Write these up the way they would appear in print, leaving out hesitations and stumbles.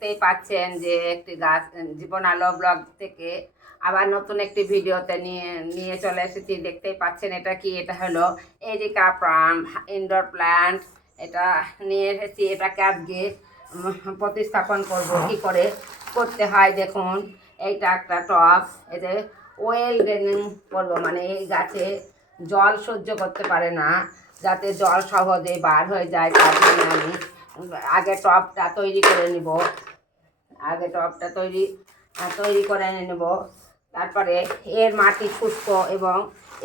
দেখতেই পাচ্ছেন যে একটি গাছ জীবন আলো ব্লগ থেকে আবার নতুন একটি ভিডিওতে নিয়ে চলে এসেছি। দেখতেই পাচ্ছেন এটা কি, এটা হলো এরিকা প্লাম ইনডোর প্ল্যান্ট। এটা নিয়ে এসেছি, এটাকে আজকে প্রতিস্থাপন করব। কি করে করতে হয় দেখুন। এইটা একটা টব, এতে ওয়েল ড্রেনিং করবো, মানে এই গাছে জল সহ্য করতে পারে না, যাতে জল সহজে বার হয়ে যায় তার জন্য আমি আগে টবটা তৈরি করে নিব। আগে টবটা তৈরি করে নেব। তারপরে এর মাটি শুষ্ক এবং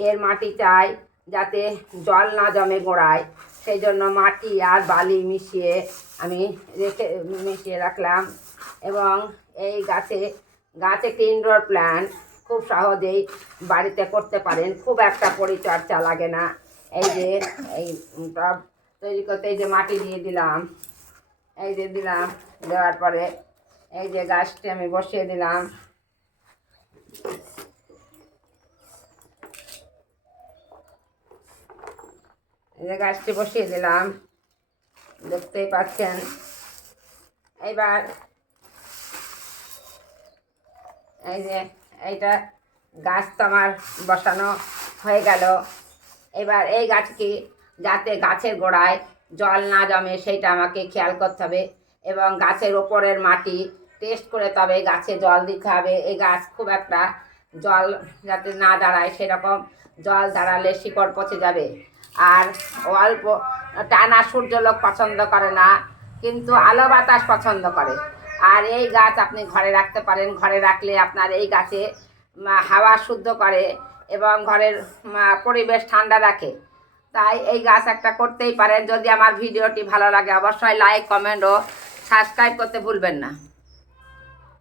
এর মাটি চাই যাতে জল না জমে গোড়ায়, সেই জন্য মাটি আর বালি আমি মিশিয়ে রাখলাম। এবং এই গাছ একটি ইনডোর প্ল্যান্ট, খুব সহজেই বাড়িতে করতে পারেন, খুব একটা পরিচর্যা লাগে না। এই যে এই টব তৈরি করতে এই যে মাটি দিয়ে দিলাম, এই যে দিলাম, দেওয়ার পরে এই যে গাছটি আমি বসিয়ে দিলাম। এই যে গাছটি বসিয়ে দিলাম, দেখতেই পাচ্ছেন। এইবার এই যে এইটা গাছ তো আমার বসানো হয়ে গেল। এবার এই গাছটি যাতে গাছের গোড়ায় জল না জমে সেইটা আমাকে খেয়াল করতে হবে, এবং গাছের ওপরের মাটি টেস্ট করে তবে গাছে জল দিতে হবে। এই গাছ খুব একটা জল যাতে না দাঁড়ায়, সেরকম জল দাঁড়ালে শিকড় পচে যাবে। আর অল্প টানা সূর্যলোক পছন্দ করে না, কিন্তু আলো বাতাস পছন্দ করে। আর এই গাছ আপনি ঘরে রাখতে পারেন, ঘরে রাখলে আপনার এই গাছে হাওয়া শুদ্ধ করে এবং ঘরের পরিবেশ ঠান্ডা রাখে। তাই এই গাছ একটা করতেই পারেন। যদি আমার ভিডিওটি ভালো লাগে অবশ্যই লাইক, কমেন্ট ও সাবস্ক্রাইব করতে ভুলবেন না।